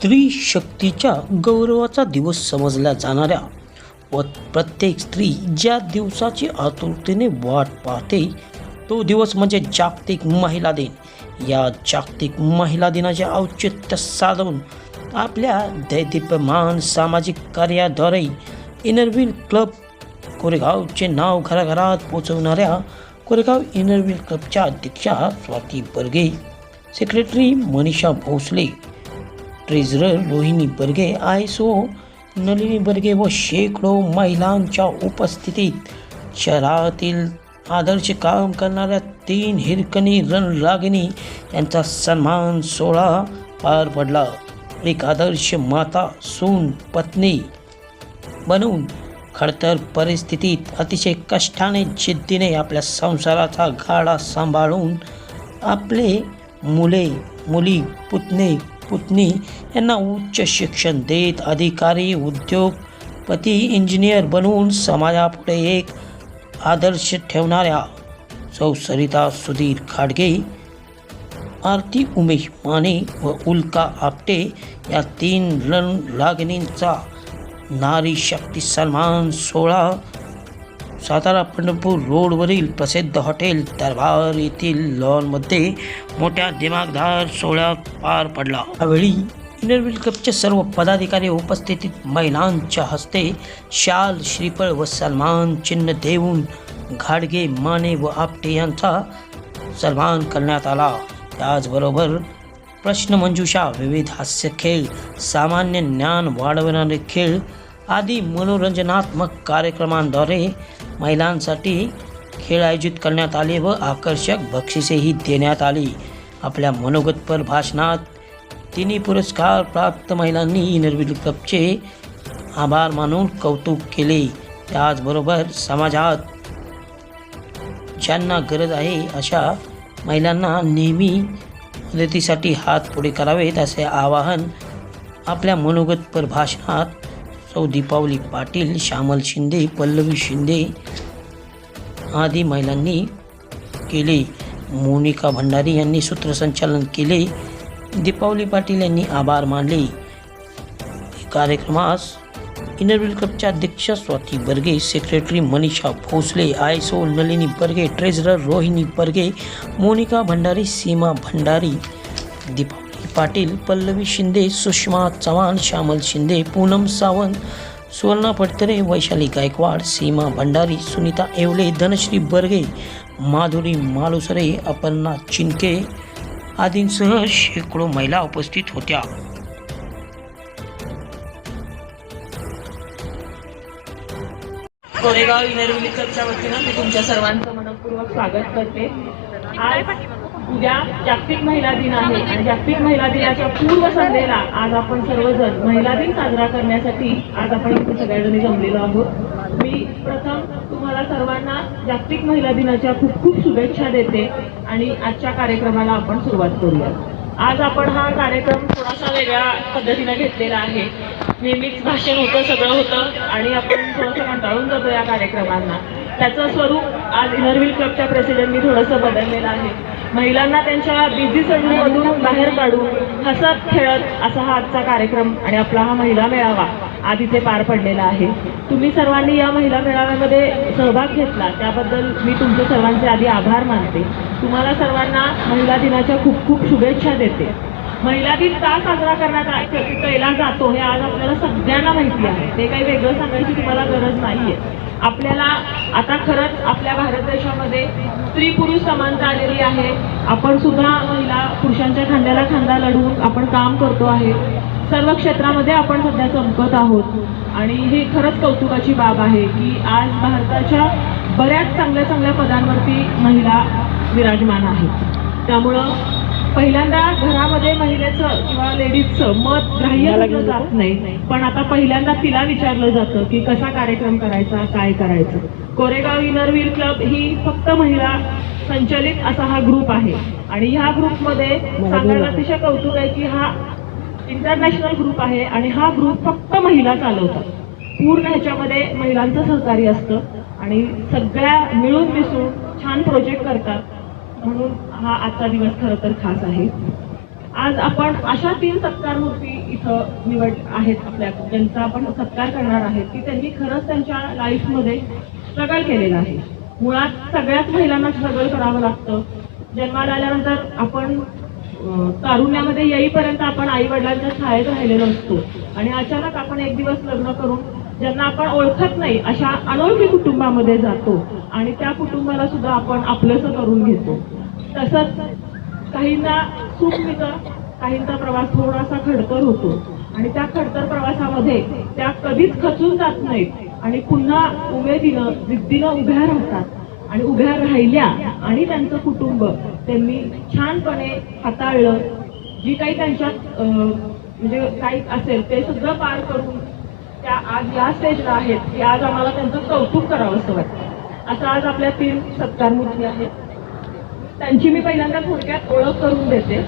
स्त्री शक्तीच्या गौरवाचा दिवस समजल्या जाणाऱ्या व प्रत्येक स्त्री ज्या दिवसाची आतुरतेने वाट पाहते तो दिवस म्हणजे जागतिक महिला दिन। या जागतिक महिला दिनाचे औचित्य साधून आपल्या दैदिप्यमान सामाजिक कार्याद्वारे इनरव्हील क्लब कोरेगावचे नाव घराघरात पोचवणाऱ्या कोरेगाव इनरव्हील क्लबच्या अध्यक्षा Swati Barge, secretary Manisha Bhosale, treasurer Rohini Barge, ISO Nalini Barge व शेकडो महिलांच्या उपस्थितीत शहरातील आदर्श काम करणाऱ्या 3 हिरकणी रणरागिणी यांचा सन्मान सोहळा पार पडला। एक आदर्श माता, सून, पत्नी बनून खडतर परिस्थितीत अतिशय कष्टाने जिद्दीने आपल्या संसाराचा गाडा सांभाळून आपले मुली, पुतणी यांना उच्च शिक्षण देत अधिकारी, उद्योगपती, इंजिनियर बनवून समाजापुढे एक आदर्श ठेवणाऱ्या सौ सरिता सुधीर खाडगे, आरती उमेश माने व उल्का आपटे या 3 रणरागिणींचा नारी शक्ती सन्मान सोहळा सातारा पंढरपूर रोडवरील प्रसिद्ध हॉटेल दरबार येथील लॉनमध्ये मोठ्या दिमागदार सोहळ्यात पार पडला। यावेळी इनरव्हील क्लबचे सर्व पदाधिकारी उपस्थितीत महिलांच्या हस्ते शाल, श्रीफळ व सन्मान चिन्ह देऊन घाडगे, माने व आपटे यांचा सन्मान करण्यात आला। त्याचबरोबर प्रश्नमंजुषा, विविध हास्य खेळ, सामान्य ज्ञान वाढवणारे खेळ आदी मनोरंजनात्मक कार्यक्रमांद्वारे महिलांसाठी खेळ आयोजित करण्यात आले व आकर्षक बक्षिसेही देण्यात आली। आपल्या मनोगतपर भाषणात 3 पुरस्कार प्राप्त महिलांनी इनरव्हील क्लबचे आभार मानून कौतुक केले। त्याचबरोबर समाजात ज्यांना गरज आहे अशा महिलांना नेहमी मदतीसाठी हात पुढे करावेत असे आवाहन आपल्या मनोगतपर भाषणात सौ दीपावली पाटील, श्यामल शिंदे, पल्लवी शिंदे आदी महिलांनी केले। मोनिका भंडारी यांनी सूत्रसंचालन केले। दीपावली पाटील यांनी आभार मानले। कार्यक्रमास इनरव्हील क्लबच्या अध्यक्षा Swati Barge, secretary Manisha Bhosale, ISO Nalini Barge, treasurer Rohini Barge, Monika Bhandari, Seema Bhandari, Deepavali Patil, Pallavi Shinde, Sushma Chavan, Shyamal Shinde, Poonam Sawant, Suvarna Patkare, Vaishali Gaikwad, Seema Bhandari, Sunita Yevale, Dhanashree Barge, Madhuri Malusare, Aparna Chinke आदींसह शेकडो महिला उपस्थित होत्या। कोरेगाव इनरव्हील क्लबच्या वतीनं मी तुमच्या सर्वांचं मनपूर्वक स्वागत करते। आज उद्या जागतिक महिला दिन आहे आणि जागतिक महिला दिनाच्या पूर्वसंध्येला आज आपण सर्वजण महिला दिन साजरा करण्यासाठी आज आपण इथे सगळ्याजणी जमलेलो आहोत। मी प्रथम तुम्हाला सर्वांना जागतिक महिला दिनाच्या खूप खूप शुभेच्छा देते आणि आजच्या कार्यक्रमाला आपण सुरुवात करूया। आज आपण हा कार्यक्रम थोडासा वेगळ्या पद्धतीने घेतलेला आहे। नेहमीच भाषण होतं, सगळं होतं आणि आपण थोडंसं कंटाळून जातो या कार्यक्रमांना। त्याचं स्वरूप आज इनरव्हील क्लबच्या प्रेसिडेंटनी थोडंसं बदललेलं आहे। महिलांना त्यांच्या बिझी शेड्यूलमधून बाहेर काढून हसत खेळत असा हा आजचा कार्यक्रम आणि आपला हा महिला मेळावा आज इथे पार पडलेला आहे। तुम्ही सर्वांनी या महिला मेळाव्यामध्ये सहभाग घेतला त्याबद्दल मी तुमच्या सर्वांचे आधी आभार मानते। तुम्हाला सर्वांना महिला दिनाच्या खूप खूप शुभेच्छा देते। महिला दिन का साजरा करण्यात केला जातो हे आज आपल्याला सगळ्यांना माहिती आहे, ते काही वेगळं सांगायची तुम्हाला गरज नाहीये। आपल्याला आता खरंच आपल्या भारत देशामध्ये स्त्री पुरुष समानता आलेली आहे। आपण सुद्धा महिला पुरुषांच्या खांद्याला खांदा लावून आपण काम करतो आहे। सर्व क्षेत्रामध्ये आपण सध्या चमकत आहोत आणि हे खरंच कौतुकाची बाब आहे की आज भारताच्या बऱ्याच चांगल्या पदांवरती महिला विराजमान आहेत। त्यामुळं पहिल्यांदा घरामध्ये महिलेचं किंवा लेडीजचं मत ग्राह्य केलं जात नाही, पण आता पहिल्यांदा तिला विचारलं जातं की कसा कार्यक्रम करायचा, काय करायचं। कोरेगाव इनरव्हील क्लब ही फक्त महिला संचलित असा हा ग्रुप आहे आणि ह्या ग्रुपमध्ये सांगायला अतिशय कौतुक आहे की हा इंटरनॅशनल ग्रुप आहे आणि हा ग्रुप फक्त महिला चालवतात। पूर्ण ह्याच्यामध्ये महिलांचं सहकार्य असतं आणि सगळ्या मिळून मिसळून छान प्रोजेक्ट करतात, म्हणून हा आजचा दिवस खरं तर खास आहे। आज आपण अशा 3 सत्कार मूर्ती इथं निवड आहेत आपल्या, ज्यांचा आपण सत्कार करणार आहे की त्यांनी खरंच त्यांच्या लाईफमध्ये स्ट्रगल केलेलं आहे. मुळात सगळ्याच महिलांना स्ट्रगल करावं लागतं. जन्माला आल्यानंतर आपण तारुण्यामध्ये येईपर्यंत आपण आई वडिलांच्या छायेत राहिलेलो असतो आणि अचानक आपण एक दिवस लग्न करून ज्यांना आपण ओळखत नाही अशा अनोळखी कुटुंबामध्ये जातो आणि त्या कुटुंबाला सुद्धा आपण आपलंसं करून घेतो. तसंच काहींना सुख मिळतं, काहींचा प्रवास थोडासा खडतर होतो आणि त्या खडतर प्रवासामध्ये त्या कधीच खचून जात नाहीत आणि पुन्हा उमेदीनं जिद्दीनं उभ्या राहतात आणि उभ्या राहिल्या आणि त्यांचं कुटुंब त्यांनी छानपणे हाताळलं. जी काही त्यांच्यात म्हणजे काही असेल ते सगळं पार करून त्या आज या स्टेजला आहेत की आज आम्हाला त्यांचं कौतुक करावं असं वाटतं. असं आज आपल्या 3 सत्कार मूर्ती आहेत. त्यांची मी पहिल्यांदा थोडक्यात ओळख करून देते.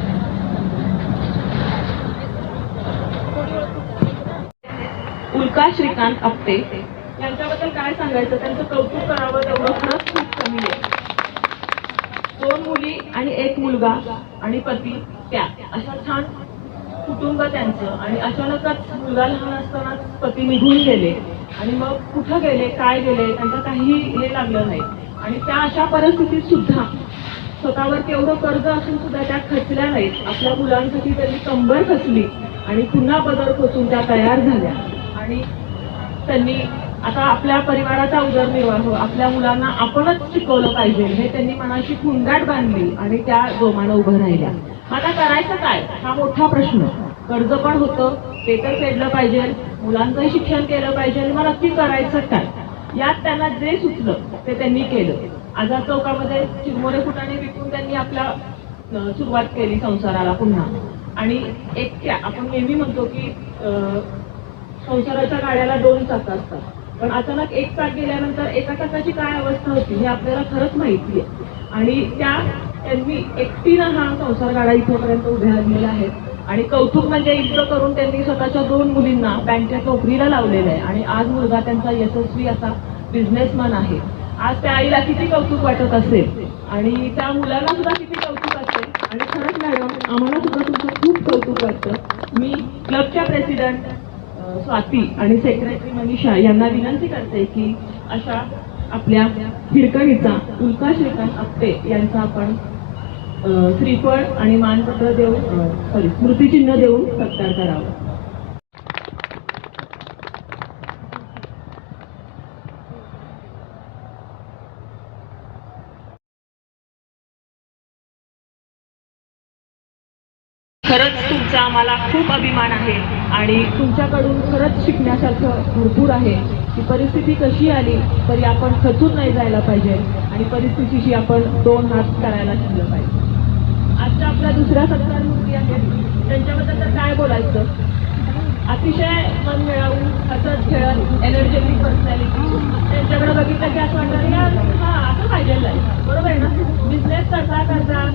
उल्का श्रीकांत आपटे यांच्याबद्दल काय सांगायचं, त्यांचं कौतुक करावं तेवढं खरंच खूप कमी आहे. 2 मुली आणि 1 मुलगा आणि पती त्या, अशा छान कुटुंब त्यांचं आणि अचानकच मुलगा लहान असतानाच पती निघून गेले आणि मग कुठं गेले काय गेले त्यांचं काही हे लागलं नाही आणि त्या अशा परिस्थितीत सुद्धा स्वतःवर केवढं कर्ज असून सुद्धा त्या खचल्या नाहीत. आपल्या मुलांसाठी त्यांनी कंबर खचली आणि पुन्हा बदल खोचून त्या तयार झाल्या आणि त्यांनी आता आपल्या परिवाराचा उदरनिर्वाह आपल्या मुलांना आपणच शिकवलं पाहिजे हे त्यांनी मनाशी खुंगाट बांधली आणि त्या जोमानं उभं राहिल्या. आता करायचं काय हा मोठा प्रश्न. कर्ज पण होतं ते तर फेडलं पाहिजे, मुलांचंही शिक्षण केलं पाहिजे आणि मग नक्की करायचं काय. यात त्यांना जे सुचलं ते त्यांनी केलं. आझाद चौकामध्ये चिरमुरे फुटाणे विकून त्यांनी आपल्या सुरुवात केली संसाराला पुन्हा. आणि एकट्या आपण नेहमी म्हणतो की संसाराच्या गाड्याला 2 चाकं असतात, पण अचानक 1 चाक गेल्यानंतर एका चाकाची काय अवस्था होती हे आपल्याला खरंच माहिती आहे. आणि त्यांनी एकटीनं हा संसार गाडा इथपर्यंत उभ्या राहिलेला आहे आणि कौतुक म्हणजे इतकं करून त्यांनी स्वतःच्या 2 मुलींना बँकेत नोकरीला लावलेलं आहे आणि आज मुलगा त्यांचा यशस्वी असा बिझनेसमॅन आहे. आज त्या आईला किती कौतुक वाटत असेल आणि त्या मुलाला सुद्धा किती कौतुक असेल. आणि खरंच मॅडम आम्हाला सुद्धा तुमचं खूप कौतुक वाटतं. मी क्लबच्या प्रेसिडेंट स्वाती आणि सेक्रेटरी मनीषा यांना विनंती करते की अशा आपल्या हिरकणीचा उल्का श्रीकांत आपटे यांचा आपण श्रीफळ आणि मानपत्र देऊन स्मृतिचिन्ह देऊन सत्कार करावा. खरंच तुमचा आम्हाला खूप अभिमान आहे आणि तुमच्याकडून खरंच शिकण्यासारखं भरपूर आहे की परिस्थिती कशी आली तरी आपण खचून नाही जायला पाहिजे आणि परिस्थितीशी आपण 2 हात करायला शिकलं पाहिजे. आजच्या आपल्या दुसऱ्या सत्कार मूर्ती आहेत त्यांच्याबद्दल तर काय बोलायचं. अतिशय मन मिळावून हसत खेळत एनर्जेटिक पर्सनॅलिटी. त्यांच्याकडे बघितलं की असं वाटतं की हा असं पाहिजेलं आहे. बरोबर आहे ना. बिझनेस कसा करता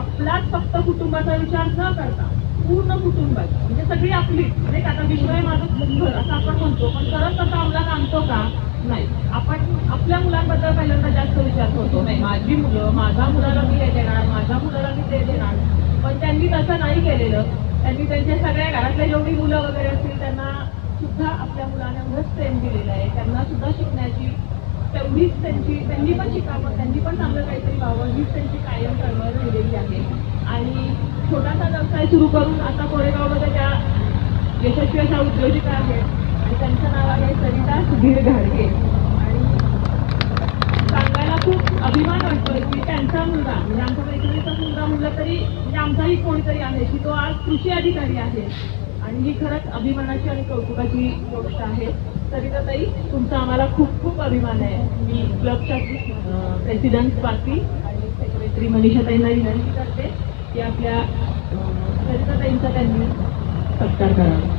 आपलाच फक्त कुटुंबाचा विचार न करता पूर्ण कुटुंबाचा म्हणजे सगळी आपली म्हणजे आता विश्व आहे माझं घर असं आपण म्हणतो, पण खरंच तसं अंमलात आणतो का नाही. आपण आपल्या मुलांबद्दल पहिल्यांदा जास्त विचार करतो. नाही माझी मुलं, माझ्या मुलाला मी हे देणार, माझ्या मुलाला मी ते देणार, पण त्यांनी तसं नाही केलेलं. त्यांनी त्यांच्या सगळ्या घरातल्या जेवढी मुलं वगैरे असतील त्यांना सुद्धा आपल्या मुलांना एवढंच प्रेम दिलेलं आहे. त्यांना सुद्धा शिकण्याची तेवढीच त्यांनी पण शिकावं, त्यांनी पण चांगलं काहीतरी व्हावं हीच त्यांची कायम तळमळ राहिलेली आहे. आणि छोटासा व्यवसाय सुरू करून आता कोरेगावमध्ये त्या यशस्वी अशा उद्योजिका आहेत आणि त्यांचं नाव आहे सरिता सुधीर घाडगे. आणि सांगायला खूप अभिमान वाटतो की त्यांचा मुलगा म्हणजे आमच्या मैत्रिणीचा मुलगा म्हणलं तरी म्हणजे आमचाही कोणीतरी आहे की तो आज कृषी अधिकारी आहे आणि ही खरंच अभिमानाची आणि कौतुकाची गोष्ट आहे. सरिताताई तुमचा आम्हाला खूप खूप अभिमान आहे. मी क्लबच्या प्रेसिडेंट स्वाती आणि सेक्रेटरी मनीषाताईंना विनंती करते की आपल्या सरिताताईंचा त्यांनी सत्कार करावा.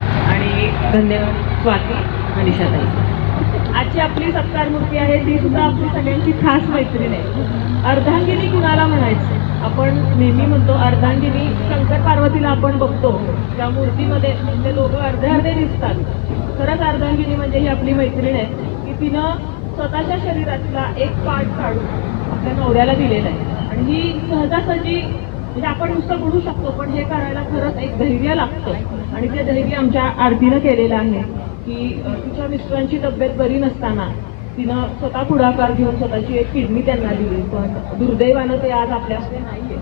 आणि धन्यवाद स्वाती मनीषाताई. आजची आपली सत्कार मूर्ती आहे ती सुद्धा आपली सगळ्यांची खास मैत्रीण आहे. अर्धांगिनी कुणाला म्हणायचं? आपण नेहमी म्हणतो अर्धांगिनी. शंकर पार्वतीला आपण बघतो त्या मूर्तीमध्ये ते दोघं अर्धे अर्धे दिसतात. खरंच अर्धांगिनी म्हणजे ही आपली मैत्रीण आहे की तिनं स्वतःच्या शरीरातला एक पार्ट काढून आपल्या नवऱ्याला दिलेला आहे. आणि ही सहजासहजी म्हणजे आपण नुसतं बोलू शकतो, पण हे करायला खरंच एक धैर्य लागतं. आणि ते धैर्य आमच्या आरतीनं केलेलं आहे की तिच्या मिस्टरांची तब्येत बरी नसताना तिनं स्वतः पुढाकार घेऊन स्वतःची एक किडनी त्यांना दिली. पण दुर्दैवानं ते आज आपल्याकडे नाहीये.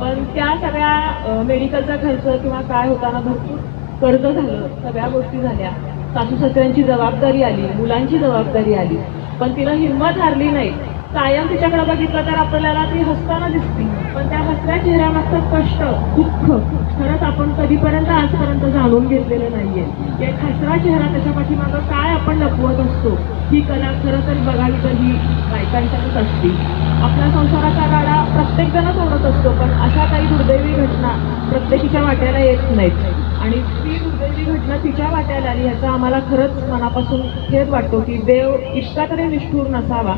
पण त्या सगळ्या मेडिकलचा खर्च किंवा काय होताना भरपूर कर्ज झालं, सगळ्या गोष्टी झाल्या, सासू सासऱ्यांची जबाबदारी आली, मुलांची जबाबदारी आली, पण तिनं हिंमत हारली नाही. कायम तिच्याकडे बघितलं तर आपल्याला ती हसताना दिसते, पण त्या हसऱ्या चेहऱ्यामागचं कष्ट, दुःख खरंच आपण कधीपर्यंत आजपर्यंत जाणून घेतलेलं नाहीये. एक हसरा चेहरा त्याच्या पाठीमागं काय आपण लपवत असतो, ही कला खरं तर बघावी तर ही बायकांच्याच असते. आपल्या संसाराचा गाडा प्रत्येक जण सोडत असतो, पण अशा काही दुर्दैवी घटना प्रत्येकीच्या वाट्याला येत नाहीत. आणि ती दुर्दैवी घटना तिच्या वाट्याला आली ह्याचा आम्हाला खरंच मनापासून खेद वाटतो की देव इतका तरी निष्ठुर नसावा.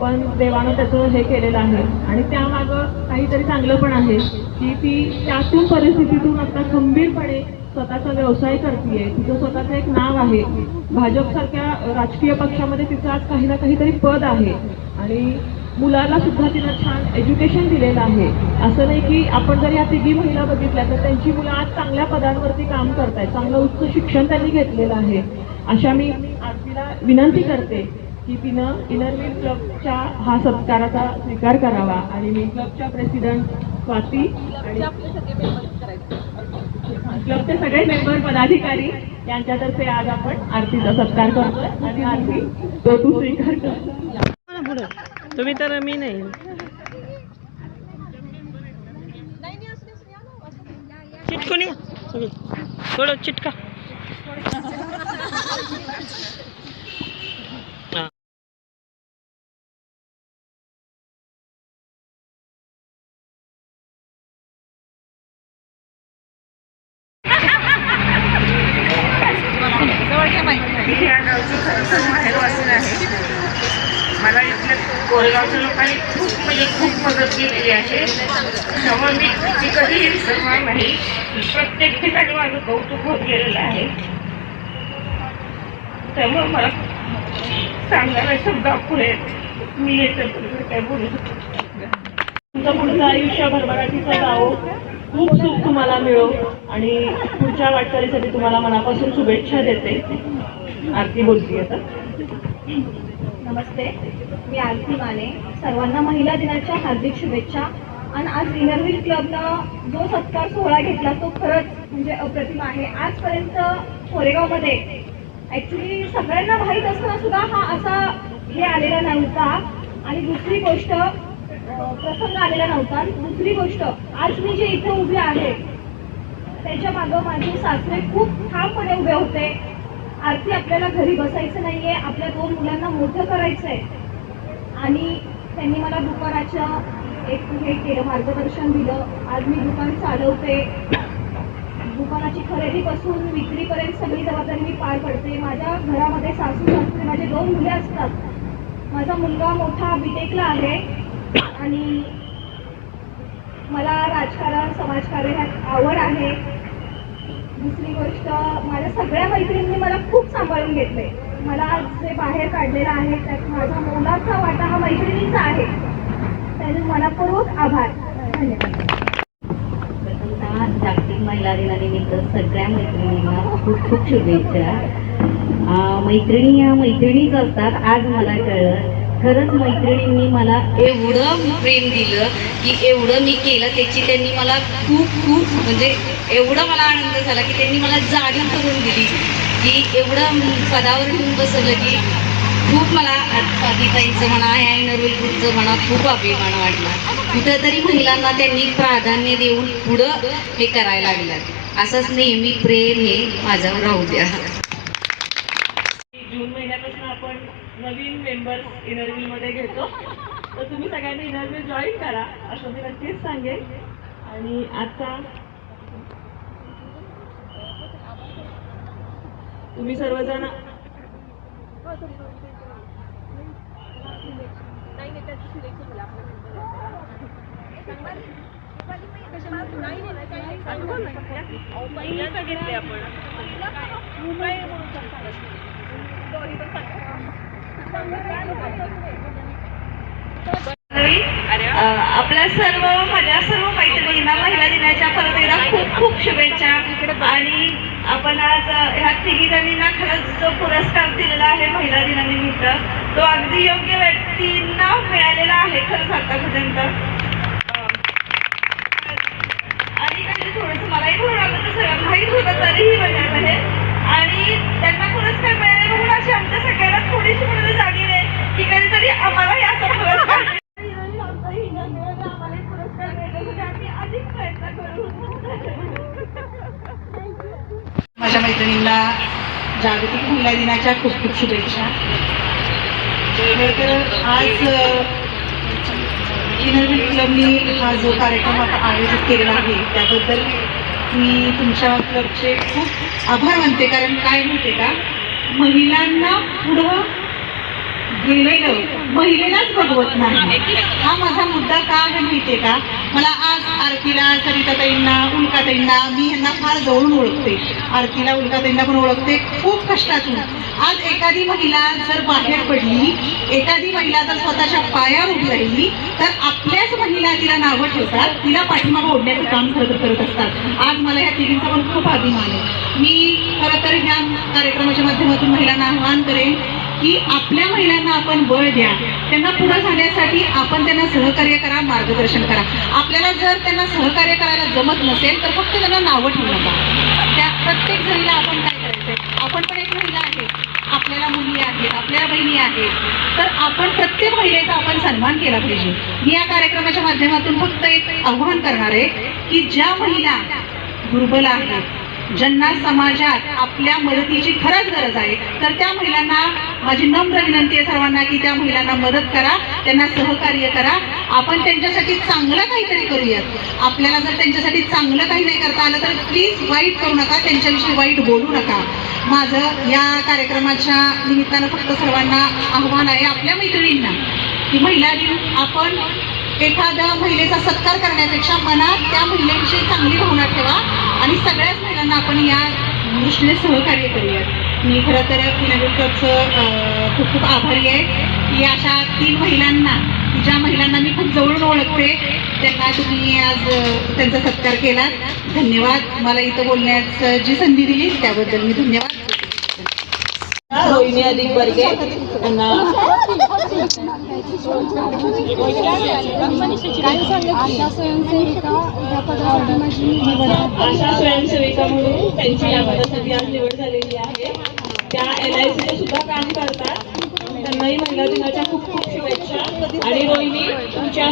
पण देवानं त्याचं हे केलेलं आहे आणि त्यामागं काहीतरी चांगलं पण आहे की ती त्यातून परिस्थितीतून आता खंबीरपणे स्वतःचा व्यवसाय करते. तिचं स्वतःचं एक नाव आहे. भाजपसारख्या राजकीय पक्षामध्ये तिचं आज काही ना काहीतरी पद आहे आणि मुलाला सुद्धा तिनं छान एज्युकेशन दिलेलं आहे. असं नाही की आपण जर या तिघी महिला बघितल्या तर त्यांची मुलं आज चांगल्या पदांवरती काम करतायत, चांगलं उच्च शिक्षण त्यांनी घेतलेलं आहे. अशा मी आरतीला विनंती करते की तिनं इनरव्हील क्लबच्या हा सत्काराचा स्वीकार करावा. आणि मी क्लबच्या प्रेसिडेंट स्वाती आणि क्लबचे सगळे मेंबर पदाधिकारी यांच्यातर्फे आज आपण आरतीचा सत्कार करतो आणि आरती तू स्वीकार करतो. तुम्ही तर मी नाही. चिटकून या सगळे, थोडं चिटका. मी या गावची खरोखर माहेरवासीन आहे. मला इथल्या कोरेगावच्या लोकांनी खूप मदत केलेली आहे. त्यामुळे मी ती कधीही विसरणार नाही. प्रत्येक ठिकाणी माझं कौतुक होत गेलेलं आहे. त्यामुळे मला सांगायला शब्द अपुरे, मी याच्याबद्दल काय बोलू शकतो. तुमचं पुढचं आयुष्य भरभराटीचं जावो, खूप सुख तुम्हाला मिळो आणि पुढच्या वाटचालीसाठी तुम्हाला मनापासून शुभेच्छा देते. आरती बोलते आता. नमस्ते, मी आरती माने. सर्वांना महिला दिनाच्या हार्दिक शुभेच्छा. आणि आज इनरव्हील क्लबनं जो सत्कार सोहळा घेतला तो खरंच म्हणजे अप्रतिम आहे. आजपर्यंत कोरेगावमध्ये ॲक्च्युली सगळ्यांना माहीत असताना सुद्धा हा असा हे आलेला नव्हता. आणि दुसरी गोष्ट प्रसंग आलेला नव्हता. दुसरी गोष्ट आज मी जे इथे उभे आहे त्याच्या मागं माझे सासरे खूप ठामपणे उभे होते. आरती आपल्याला घरी बसायचं नाहीये, आपल्या 2 मुलांना मोठं करायचंय. आणि त्यांनी मला दुकानाचं एक हे केलं, मार्गदर्शन दिलं. आज मी दुकान चालवते. दुकानाची खरेदीपासून विक्रीपर्यंत सगळी जबाबदारी मी पार पडते. माझ्या घरामध्ये सासू सासरे, माझे 2 मुले असतात. माझा मुलगा मोठा बीटेकला आहे आणि मला राजकारण समाजकार्य ह्यात आवड आहे. दुसरी गोष्ट माझ्या सगळ्या मैत्रिणींनी मला खूप सांभाळून घेतले. मला आज जे बाहेर काढलेलं आहे त्यात माझा मोलाचा वाटा हा मैत्रिणींचा आहे. त्याचे मनपूर्वक आभार. धन्यवाद. प्रथमतः जागतिक महिला दिनानिमित्त सगळ्या मैत्रिणींना खूप खूप शुभेच्छा. मैत्रिणी या मैत्रिणीच असतात. आज मला कळलं खरंच मैत्रिणींनी मला एवढं प्रेम दिलं की एवढं मी केलं त्याची त्यांनी मला खूप खूप म्हणजे एवढं मला आनंद झाला की त्यांनी मला जाणीव करून दिली की एवढं पदावर घेऊन बसवलं की खूप मला स्वातीताईंचं म्हणा, ह्या इनरव्हील ग्रुपचं म्हणा, खूप अभिमान वाटला. कुठंतरी महिलांना त्यांनी प्राधान्य देऊन पुढं हे करायला लागलं. असंच नेहमी प्रेम हे माझ्यावर राहू द्या. जून महिन्यापासून आपण नवीन मेंबर्स इनरव्हीलमध्ये घेतो, तर तुम्ही सगळ्यांनी इनरव्हील जॉईन करा असं मी नक्कीच सांगेन. आणि आता तुम्ही सर्वजण आपल्या सर्व माझ्या सर्व मैत्रिणींना महिला दिनाच्या परत एकदा खूप खूप शुभेच्छा. आणि आपण आज ह्या तिघी जणींना खरंच जो पुरस्कार दिलेला आहे महिला दिनानिमित्त तो अगदी योग्य व्यक्तींना मिळालेला आहे खरंच आतापर्यंत. आणि काही थोडंसं मलाही थोडं आलं तर सगळं माहीत होतं तरीही बघायला आहे. आणि त्यांना पुरस्कार मिळाले बघून अशी आमच्या सगळ्यांना थोडीशी म्हणजे जाणीव आहे की कधीतरी आम्हालाही असा पुरस्कार माझ्या मैत्रिणींना जागतिक महिला दिनाच्या खूप खूप शुभेच्छा. तर आज इनरव्हील क्लबनी हा जो कार्यक्रम आपण आयोजित केलेला आहे त्याबद्दल मी तुमच्या क्लबचे खूप आभार मानते. कारण काय माहिती का, महिलांना पुढं गेलेलं महिलेलाच बघवत नाही. हा माझा मुद्दा का आहे माहितीये का, मला आज आरतीला, सरिताताईंना, उल्काताईंना मी ह्यांना फार जवळून ओळखते. आरतीला, उल्काताईंना पण ओळखते खूप कष्टातून. आज एखादी महिला जर बाहेर पडली, एखादी महिला जर स्वतःच्या पायावर उभी राहिली तर आपल्याच महिला तिला नावं ठेवतात, तिला पाठीमागं ओढण्याचं काम करत असतात. आज मला ह्या तिघींचा पण खूप अभिमान आहे. मी खरं तर ह्या कार्यक्रमाच्या माध्यमातून महिलांना आवाहन करेन की आपल्या महिलांना आपण बळ द्या, त्यांना पुढे जाण्यासाठी आपण त्यांना सहकार्य करा, मार्गदर्शन करा. आपल्याला जर त्यांना सहकार्य करायला जमत नसेल तर फक्त त्यांना नावं ठेवू नका. त्या प्रत्येक जणीला आपण काय करायचंय, आपण पण एक महिला आहे, आपल्याला मुली आहेत, आपल्या बहिणी आहेत, तर आपण प्रत्येक महिलेचा आपण सन्मान केला पाहिजे. मी या कार्यक्रमाच्या माध्यमातून फक्त एक आव्हान करणार आहे की ज्या महिला दुर्बल आहेत, ज्यांना समाजात आपल्या मदतीची खरंच गरज आहे, तर त्या महिलांना माझी नम्र विनंती आहे सर्वांना की त्या महिलांना मदत करा, त्यांना सहकार्य करा. आपण त्यांच्यासाठी चांगलं काहीतरी करूयात. आपल्याला जर त्यांच्यासाठी चांगलं काही नाही करता आलं तर प्लीज वाईट करू नका, त्यांच्याविषयी वाईट बोलू नका. माझं या कार्यक्रमाच्या निमित्तानं फक्त सर्वांना आव्हान आहे, आपल्या मैत्रिणींना, की महिला दिन आपण एखाद्या महिलेचा सत्कार करण्यापेक्षा मनात त्या महिलेविषयी चांगली भावना ठेवा आणि सगळ्याच महिलांना आपण या दृष्टीने सहकार्य करूया. मी खरं तर इनरव्हील क्लबचं खूप खूप आभारी आहे की अशा 3 महिलांना, ज्या महिलांना मी खूप जवळून ओळखते, त्यांना तुम्ही आज त्यांचा सत्कार केला. धन्यवाद. मला इथं बोलण्याचं जी संधी दिली त्याबद्दल मी धन्यवाद. रोहिणी अधिक बर्गे यांना आशा स्वयंसेविका म्हणून त्यांची या पदासाठी आज निवड झालेली आहे. त्या LIC सुद्धा काम करतात. त्यांनाही महिला दिनाच्या खूप खूप शुभेच्छा. आणि रोहिणी तुमच्या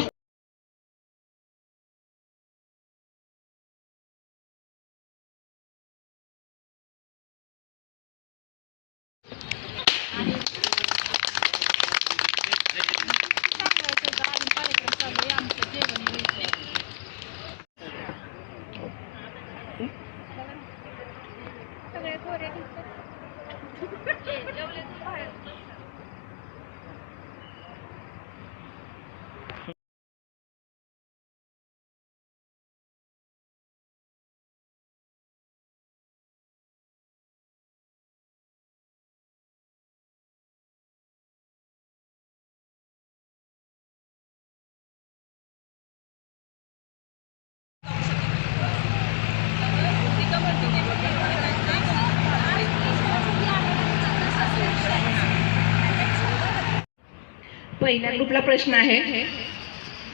पहिल्या ग्रुपला प्रश्न आहे.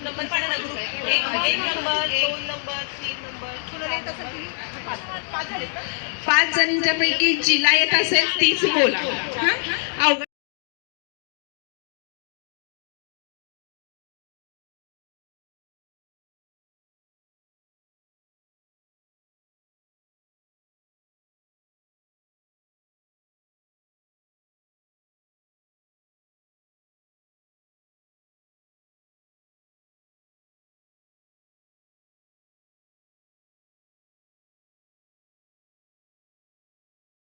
नंबर 1 नंबर 2 नंबर 3 नंबर 5 जणींच्या पैकी जिला येत असेल तीच बोला. हा, अवघड